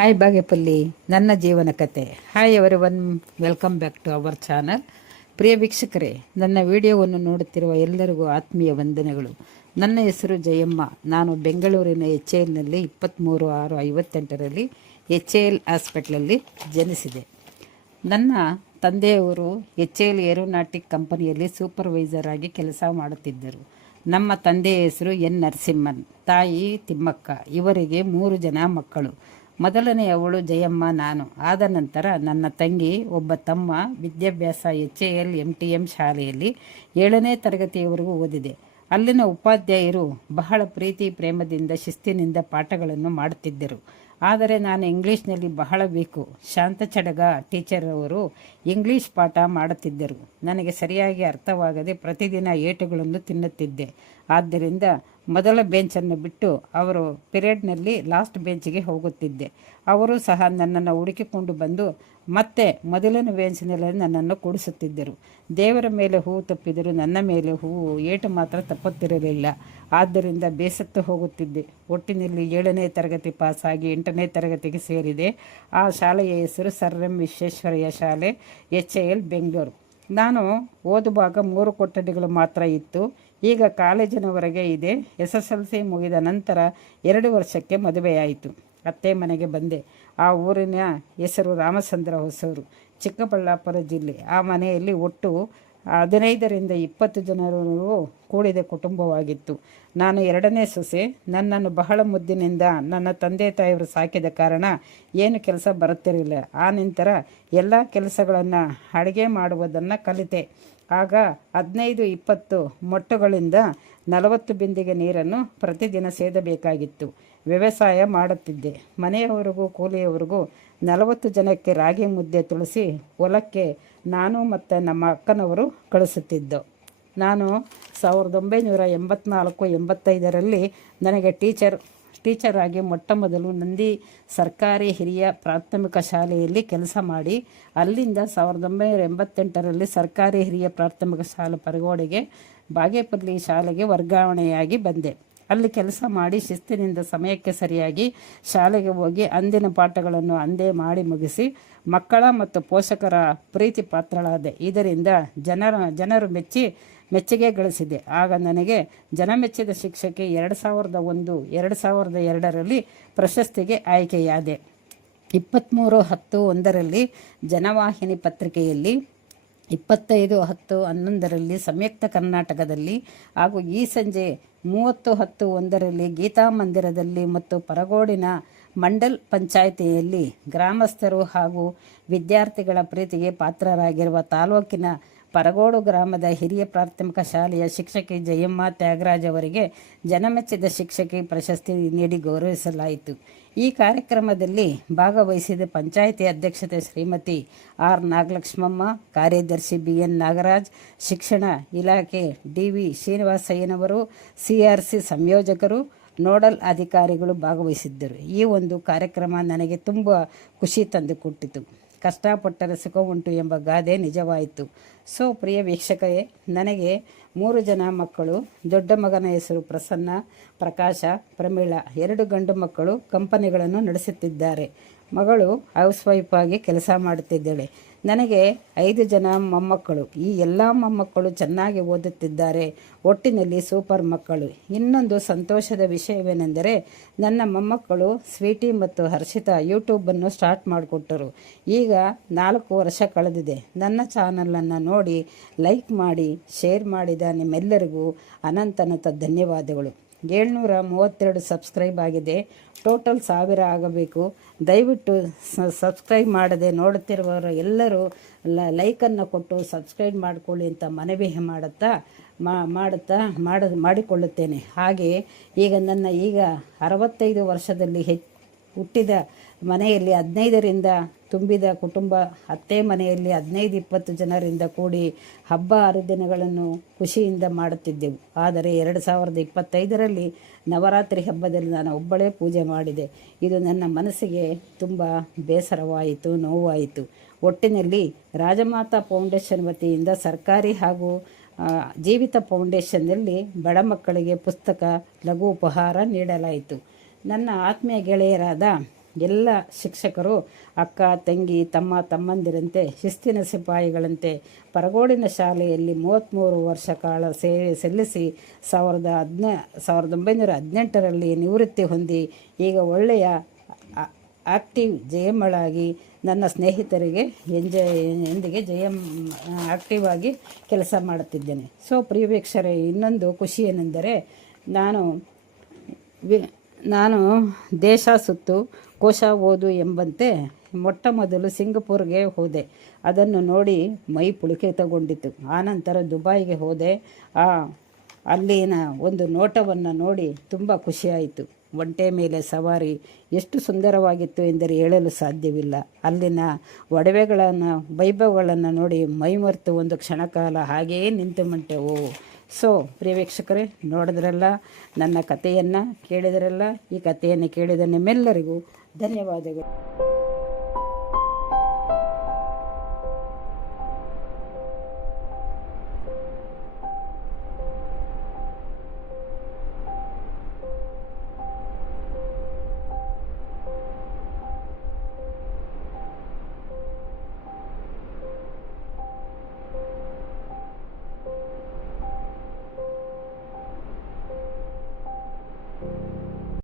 Hi Bagepalli ನನ್ನ ಜೀವನ ಕತೆ hi everyone welcome back to our channel ಪ್ರಿಯ ವೀಕ್ಷಕರೇ ನನ್ನ ವಿಡಿಯೋವನ್ನು ನೋಡುತ್ತಿರುವ ಎಲ್ಲರಿಗೂ ಆತ್ಮೀಯ ವಂದನೆಗಳು. ನನ್ನ ಹೆಸರು ಜಯಮ್ಮ. ನಾನು ಬೆಂಗಳೂರಿನ ಎಚ್ ಎಲ್ನಲ್ಲಿ ಇಪ್ಪತ್ತ್ಮೂರು ಆರು ಐವತ್ತೆಂಟರಲ್ಲಿ ಎಚ್ ಎ ಎಲ್ ಹಾಸ್ಪಿಟ್ಲಲ್ಲಿ ಜನಿಸಿದೆ. ನನ್ನ ತಂದೆಯವರು ಎಚ್ ಎಲ್ ಏರೋನಾಟಿಕ್ ಕಂಪನಿಯಲ್ಲಿ ಸೂಪರ್ವೈಸರ್ ಆಗಿ ಕೆಲಸ ಮಾಡುತ್ತಿದ್ದರು. ನಮ್ಮ ತಂದೆಯ ಹೆಸರು ಎನ್ ನರಸಿಂಹನ್. ತಾಯಿ ತಿಮ್ಮಕ್ಕ. ಇವರಿಗೆ ಮೂರು ಜನ ಮಕ್ಕಳು. ಮೊದಲನೆಯವಳು ಜಯಮ್ಮ ನಾನು. ಆದ ನಂತರ ನನ್ನ ತಂಗಿ, ಒಬ್ಬ ತಮ್ಮ ವಿದ್ಯಾಭ್ಯಾಸ H A L M T M ಶಾಲೆಯಲ್ಲಿ ಏಳನೇ ತರಗತಿಯವರೆಗೂ ಓದಿದೆ. ಅಲ್ಲಿನ ಉಪಾಧ್ಯಾಯರು ಬಹಳ ಪ್ರೀತಿ, ಪ್ರೇಮದಿಂದ, ಶಿಸ್ತಿನಿಂದ ಪಾಠಗಳನ್ನು ಮಾಡುತ್ತಿದ್ದರು. ಆದರೆ ನಾನು ಇಂಗ್ಲೀಷ್ನಲ್ಲಿ ಬಹಳ ಬೇಕು. ಶಾಂತ ಚಡಗ ಟೀಚರ್ ಅವರು ಇಂಗ್ಲೀಷ್ ಪಾಠ ಮಾಡುತ್ತಿದ್ದರು. ನನಗೆ ಸರಿಯಾಗಿ ಅರ್ಥವಾಗದೆ ಪ್ರತಿದಿನ ಏಟುಗಳನ್ನು ತಿನ್ನುತ್ತಿದ್ದೆ. ಆದ್ದರಿಂದ ಮೊದಲ ಬೆಂಚನ್ನು ಬಿಟ್ಟು ಅವರು ಪಿರಿಯಡ್ನಲ್ಲಿ ಲಾಸ್ಟ್ ಬೆಂಚ್ಗೆ ಹೋಗುತ್ತಿದ್ದೆ. ಅವರು ಸಹ ನನ್ನನ್ನು ಹುಡುಕಿಕೊಂಡು ಬಂದು ಮತ್ತೆ ಮೊದಲನೇ ಬೆಂಚಿನಲ್ಲಿ ನನ್ನನ್ನು ಕೂಡಿಸುತ್ತಿದ್ದರು. ದೇವರ ಮೇಲೆ ಹೂವು ತಪ್ಪಿದರೂ ನನ್ನ ಮೇಲೆ ಹೂವು ಏಟು ಮಾತ್ರ ತಪ್ಪುತ್ತಿರಲಿಲ್ಲ. ಆದ್ದರಿಂದ ಬೇಸತ್ತು ಹೋಗುತ್ತಿದ್ದೆ. ಒಟ್ಟಿನಲ್ಲಿ ಏಳನೇ ತರಗತಿ ಪಾಸಾಗಿ ಎಂಟನೇ ತರಗತಿಗೆ ಸೇರಿದೆ. ಆ ಶಾಲೆಯ ಹೆಸರು ಸರ್ ಎಂ ವಿಶ್ವೇಶ್ವರಯ್ಯ ಶಾಲೆ, ಎಚ್ ಎ ಎಲ್, ಬೆಂಗಳೂರು. ನಾನು ಓದುವಾಗ ಮೂರು ಕೊಠಡಿಗಳು ಮಾತ್ರ ಇತ್ತು. ಈಗ ಕಾಲೇಜಿನವರೆಗೆ ಇದೆ. ಎಸ್ ಎಸ್ ಎಲ್ ಸಿ ಮುಗಿದ ನಂತರ ಎರಡು ವರ್ಷಕ್ಕೆ ಮದುವೆಯಾಯಿತು. ಅತ್ತೆ ಮನೆಗೆ ಬಂದೆ. ಆ ಊರಿನ ಹೆಸರು ರಾಮಚಂದ್ರ ಹೊಸೂರು, ಚಿಕ್ಕಬಳ್ಳಾಪುರ ಜಿಲ್ಲೆ. ಆ ಮನೆಯಲ್ಲಿ ಒಟ್ಟು ಹದಿನೈದರಿಂದ ಇಪ್ಪತ್ತು ಜನರು ಕೂಡಿದ ಕುಟುಂಬವಾಗಿತ್ತು. ನಾನು ಎರಡನೇ ಸೊಸೆ. ನನ್ನನ್ನು ಬಹಳ ಮುದ್ದಿನಿಂದ ನನ್ನ ತಂದೆ ತಾಯಿಯವರು ಸಾಕಿದ ಕಾರಣ ಏನು ಕೆಲಸ ಬರುತ್ತಿರಲಿಲ್ಲ. ಆ ನಂತರ ಎಲ್ಲ ಕೆಲಸಗಳನ್ನು ಅಡುಗೆ ಮಾಡುವುದನ್ನು ಕಲಿತೆ. ಆಗ ಹದಿನೈದು, ಇಪ್ಪತ್ತು ಮೊಟ್ಟುಗಳಿಂದ ನಲವತ್ತು ಬಿಂದಿಗೆ ನೀರನ್ನು ಪ್ರತಿದಿನ ಸೇದಬೇಕಾಗಿತ್ತು. ವ್ಯವಸಾಯ ಮಾಡುತ್ತಿದ್ದೆ. ಮನೆಯವರಿಗೂ, ಕೂಲಿಯವರಿಗೂ ನಲವತ್ತು ಜನಕ್ಕೆ ರಾಗಿ ಮುದ್ದೆ ತುಳಸಿ, ಹೊಲಕ್ಕೆ ನಾನು ಮತ್ತು ನಮ್ಮ ಅಕ್ಕನವರು ಕಳಿಸುತ್ತಿದ್ದು. ನಾನು ಸಾವಿರದ ಒಂಬೈನೂರ ಎಂಬತ್ನಾಲ್ಕು, ಎಂಬತ್ತೈದರಲ್ಲಿ ನನಗೆ ಟೀಚರ್ ಟೀಚರ್ ಆಗಿ ಮೊಟ್ಟ ಮೊದಲು ನಂದಿ ಸರ್ಕಾರಿ ಹಿರಿಯ ಪ್ರಾಥಮಿಕ ಶಾಲೆಯಲ್ಲಿ ಕೆಲಸ ಮಾಡಿ, ಅಲ್ಲಿಂದ ಸಾವಿರದ ಒಂಬೈನೂರ ಎಂಬತ್ತೆಂಟರಲ್ಲಿ ಸರ್ಕಾರಿ ಹಿರಿಯ ಪ್ರಾಥಮಿಕ ಶಾಲೆ ಪರಗೋಡೆಗೆ, ಬಾಗೇಪಲ್ಲಿ ಶಾಲೆಗೆ ವರ್ಗಾವಣೆಯಾಗಿ ಬಂದೆ. ಅಲ್ಲಿ ಕೆಲಸ ಮಾಡಿ ಶಿಸ್ತಿನಿಂದ ಸಮಯಕ್ಕೆ ಸರಿಯಾಗಿ ಶಾಲೆಗೆ ಹೋಗಿ ಅಂದಿನ ಪಾಠಗಳನ್ನು ಅಂದೇ ಮಾಡಿ ಮುಗಿಸಿ ಮಕ್ಕಳ ಮತ್ತು ಪೋಷಕರ ಪ್ರೀತಿ ಪಾತ್ರಳಾದೆ. ಇದರಿಂದ ಜನರ, ಜನರು ಮೆಚ್ಚಿ ಮೆಚ್ಚುಗೆ ಗಳಿಸಿದೆ. ಆಗ ನನಗೆ ಜನಮೆಚ್ಚಿದ ಶಿಕ್ಷಕಿ ಎರಡು ಸಾವಿರದ ಒಂದು, ಎರಡು ಸಾವಿರದ ಎರಡರಲ್ಲಿ ಪ್ರಶಸ್ತಿಗೆ ಆಯ್ಕೆಯಾದೆ. ಇಪ್ಪತ್ತ್ಮೂರು ಹತ್ತು ಒಂದರಲ್ಲಿ ಜನವಾಹಿನಿ ಪತ್ರಿಕೆಯಲ್ಲಿ, ಇಪ್ಪತ್ತೈದು ಹತ್ತು ಹನ್ನೊಂದರಲ್ಲಿ ಸಂಯುಕ್ತ ಕರ್ನಾಟಕದಲ್ಲಿ, ಹಾಗೂ ಈ ಸಂಜೆ ಮೂವತ್ತು ಹತ್ತು ಒಂದರಲ್ಲಿ ಗೀತಾ ಮಂದಿರದಲ್ಲಿ ಮತ್ತು ಪರಗೋಡಿನ ಮಂಡಲ್ ಪಂಚಾಯಿತಿಯಲ್ಲಿ ಗ್ರಾಮಸ್ಥರು ಹಾಗೂ ವಿದ್ಯಾರ್ಥಿಗಳ ಪ್ರೀತಿಗೆ ಪಾತ್ರರಾಗಿರುವ ತಾಲೂಕಿನ ಪರಗೋಡು ಗ್ರಾಮದ ಹಿರಿಯ ಪ್ರಾಥಮಿಕ ಶಾಲೆಯ ಶಿಕ್ಷಕಿ ಜಯಮ್ಮ ತ್ಯಾಗರಾಜ್ ಅವರಿಗೆ ಜನಮೆಚ್ಚಿದ ಶಿಕ್ಷಕಿ ಪ್ರಶಸ್ತಿ ನೀಡಿ ಗೌರವಿಸಲಾಯಿತು. ಈ ಕಾರ್ಯಕ್ರಮದಲ್ಲಿ ಭಾಗವಹಿಸಿದ ಪಂಚಾಯಿತಿ ಅಧ್ಯಕ್ಷತೆ ಶ್ರೀಮತಿ ಆರ್ ನಾಗಲಕ್ಷ್ಮಮ್ಮ, ಕಾರ್ಯದರ್ಶಿ ಬಿ ಎನ್ ನಾಗರಾಜ್, ಶಿಕ್ಷಣ ಇಲಾಖೆ ಡಿ ವಿ ಶ್ರೀನಿವಾಸಯ್ಯನವರು ಸಿಆರ್ಸಿ ಸಂಯೋಜಕರು, ನೋಡಲ್ ಅಧಿಕಾರಿಗಳು ಭಾಗವಹಿಸಿದ್ದರು. ಈ ಒಂದು ಕಾರ್ಯಕ್ರಮ ನನಗೆ ತುಂಬ ಖುಷಿ ತಂದುಕೊಟ್ಟಿತು. ಕಷ್ಟಪಟ್ಟರೆ ಸುಖ ಉಂಟು ಎಂಬ ಗಾದೆ ನಿಜವಾಯಿತು. ಸೊ, ಪ್ರಿಯ ವೀಕ್ಷಕರೇ, ನನಗೆ ಮೂರು ಜನ ಮಕ್ಕಳು, ದೊಡ್ಡ ಮಗನ ಹೆಸರು ಪ್ರಸನ್ನ, ಪ್ರಕಾಶ, ಪ್ರಮೀಳ, ಎರಡು ಗಂಡು ಮಕ್ಕಳು ಕಂಪನಿಗಳನ್ನು ನಡೆಸುತ್ತಿದ್ದಾರೆ. ಮಗಳು ಹೌಸ್ ವೈಫ್ ಆಗಿ ಕೆಲಸ ಮಾಡುತ್ತಿದ್ದಾಳೆ. ನನಗೆ ಐದು ಜನ ಮೊಮ್ಮಕ್ಕಳು. ಈ ಎಲ್ಲ ಮೊಮ್ಮಕ್ಕಳು ಚೆನ್ನಾಗಿ ಓದುತ್ತಿದ್ದಾರೆ. ಒಟ್ಟಿನಲ್ಲಿ ಸೂಪರ್ ಮಕ್ಕಳು. ಇನ್ನೊಂದು ಸಂತೋಷದ ವಿಷಯವೇನೆಂದರೆ, ನನ್ನ ಮೊಮ್ಮಕ್ಕಳು ಸ್ವೀಟಿ ಮತ್ತು ಹರ್ಷಿತಾ ಯೂಟ್ಯೂಬನ್ನು ಸ್ಟಾರ್ಟ್ ಮಾಡಿಕೊಟ್ಟರು. ಈಗ ನಾಲ್ಕು ವರ್ಷ ಕಳೆದಿದೆ. ನನ್ನ ಚಾನಲನ್ನು ನೋಡಿ ಲೈಕ್ ಮಾಡಿ, ಶೇರ್ ಮಾಡಿದ ನಿಮ್ಮೆಲ್ಲರಿಗೂ ಅನಂತನಂತ ಧನ್ಯವಾದಗಳು. ಏಳ್ನೂರ ಮೂವತ್ತೆರಡು ಸಬ್ಸ್ಕ್ರೈಬ್ ಆಗಿದೆ. ಟೋಟಲ್ ಸಾವಿರ ಆಗಬೇಕು. ದಯವಿಟ್ಟು ಸಬ್ಸ್ಕ್ರೈಬ್ ಮಾಡದೆ ನೋಡುತ್ತಿರುವವರು ಎಲ್ಲರೂ ಲೈಕನ್ನು ಕೊಟ್ಟು ಸಬ್ಸ್ಕ್ರೈಬ್ ಮಾಡಿಕೊಳ್ಳಿ ಅಂತ ಮನವಿ ಮಾಡುತ್ತಾ ಮಾಡುತ್ತಾ, ಮಾಡ, ಮಾಡಿಕೊಳ್ಳುತ್ತೇನೆ. ಹಾಗೆ ಈಗ ನನ್ನ ಈಗ ಅರವತ್ತೈದು ವರ್ಷದಲ್ಲಿ ಹೆಚ್ಚು ಹುಟ್ಟಿದ ಮನೆಯಲ್ಲಿ ಹದಿನೈದರಿಂದ ತುಂಬಿದ ಕುಟುಂಬ ಅತ್ತೆ ಮನೆಯಲ್ಲಿ ಹದಿನೈದು, ಇಪ್ಪತ್ತು ಜನರಿಂದ ಕೂಡಿ ಹಬ್ಬ ಹರಿದಿನಗಳನ್ನು ಖುಷಿಯಿಂದ ಮಾಡುತ್ತಿದ್ದೆವು. ಆದರೆ ಎರಡು ಸಾವಿರದ ಇಪ್ಪತ್ತೈದರಲ್ಲಿ ನವರಾತ್ರಿ ಹಬ್ಬದಲ್ಲಿ ನಾನು ಒಬ್ಬಳೇ ಪೂಜೆ ಮಾಡಿದೆ. ಇದು ನನ್ನ ಮನಸ್ಸಿಗೆ ತುಂಬ ಬೇಸರವಾಯಿತು, ನೋವಾಯಿತು. ಒಟ್ಟಿನಲ್ಲಿ ರಾಜಮಾತಾ ಫೌಂಡೇಶನ್ ವತಿಯಿಂದ ಸರ್ಕಾರಿ ಹಾಗೂ ಜೀವಿತ ಫೌಂಡೇಶನ್ನಲ್ಲಿ ಬಡ ಮಕ್ಕಳಿಗೆ ಪುಸ್ತಕ, ಲಘು ಉಪಹಾರ ನೀಡಲಾಯಿತು. ನನ್ನ ಆತ್ಮೀಯ ಗೆಳೆಯರಾದ ಎಲ್ಲ ಶಿಕ್ಷಕರು ಅಕ್ಕ, ತಂಗಿ, ತಮ್ಮ ತಮ್ಮಂದಿರಂತೆ, ಶಿಸ್ತಿನ ಸಿಪಾಯಿಗಳಂತೆ ಪರಗೋಡಿನ ಶಾಲೆಯಲ್ಲಿ ಮೂವತ್ತ್ಮೂರು ವರ್ಷ ಕಾಲ ಸೇವೆ ಸಲ್ಲಿಸಿ ಸಾವಿರದ ಹದಿನ, ಸಾವಿರದ ಒಂಬೈನೂರ ಹದಿನೆಂಟರಲ್ಲಿ ನಿವೃತ್ತಿ ಹೊಂದಿ ಈಗ ಒಳ್ಳೆಯ ಆಕ್ಟಿವ್ ಜಯಮ್ಮಳಾಗಿ ನನ್ನ ಸ್ನೇಹಿತರಿಗೆ ಎಂಜಾಯ್ ಎಂದಿಗೆ ಜಯಂ ಆಕ್ಟಿವ್ ಆಗಿ ಕೆಲಸ ಮಾಡುತ್ತಿದ್ದೇನೆ. ಸೊ ಪ್ರಿಯ ಇನ್ನೊಂದು ಖುಷಿ ಏನೆಂದರೆ ನಾನು ವಿ- ನಾನು ದೇಶ ಸುತ್ತು ಕೋಶ ಓದು ಎಂಬಂತೆ ಮೊಟ್ಟ ಮೊದಲು ಸಿಂಗಪೂರ್ಗೆ ಹೋದೆ. ಅದನ್ನು ನೋಡಿ ಮೈ ಪುಳಕಿತಗೊಂಡಿತು ಆನಂತರ ದುಬಾಯಿಗೆ ಹೋದೆ. ಆ ಅಲ್ಲಿನ ಒಂದು ನೋಟವನ್ನು ನೋಡಿ ತುಂಬ ಖುಷಿಯಾಯಿತು. ಒಂಟೆ ಮೇಲೆ ಸವಾರಿ ಎಷ್ಟು ಸುಂದರವಾಗಿತ್ತು ಎಂದರೆ ಹೇಳಲು ಸಾಧ್ಯವಿಲ್ಲ. ಅಲ್ಲಿನ ಒಡವೆಗಳನ್ನು, ವೈಭವಗಳನ್ನು ನೋಡಿ ಮೈಮರೆತು ಒಂದು ಕ್ಷಣಕಾಲ ಹಾಗೆಯೇ ನಿಂತು ಮಂಟೆವು ಸೊ ಪ್ರಿಯ ವೀಕ್ಷಕರೇ ನೋಡಿದ್ರಲ್ಲ ನನ್ನ ಕಥೆಯನ್ನು ಕೇಳಿದ್ರಲ್ಲ ಈ ಕಥೆಯನ್ನು ಕೇಳಿದ ನಿಮ್ಮೆಲ್ಲರಿಗೂ ಧನ್ಯವಾದಗಳು.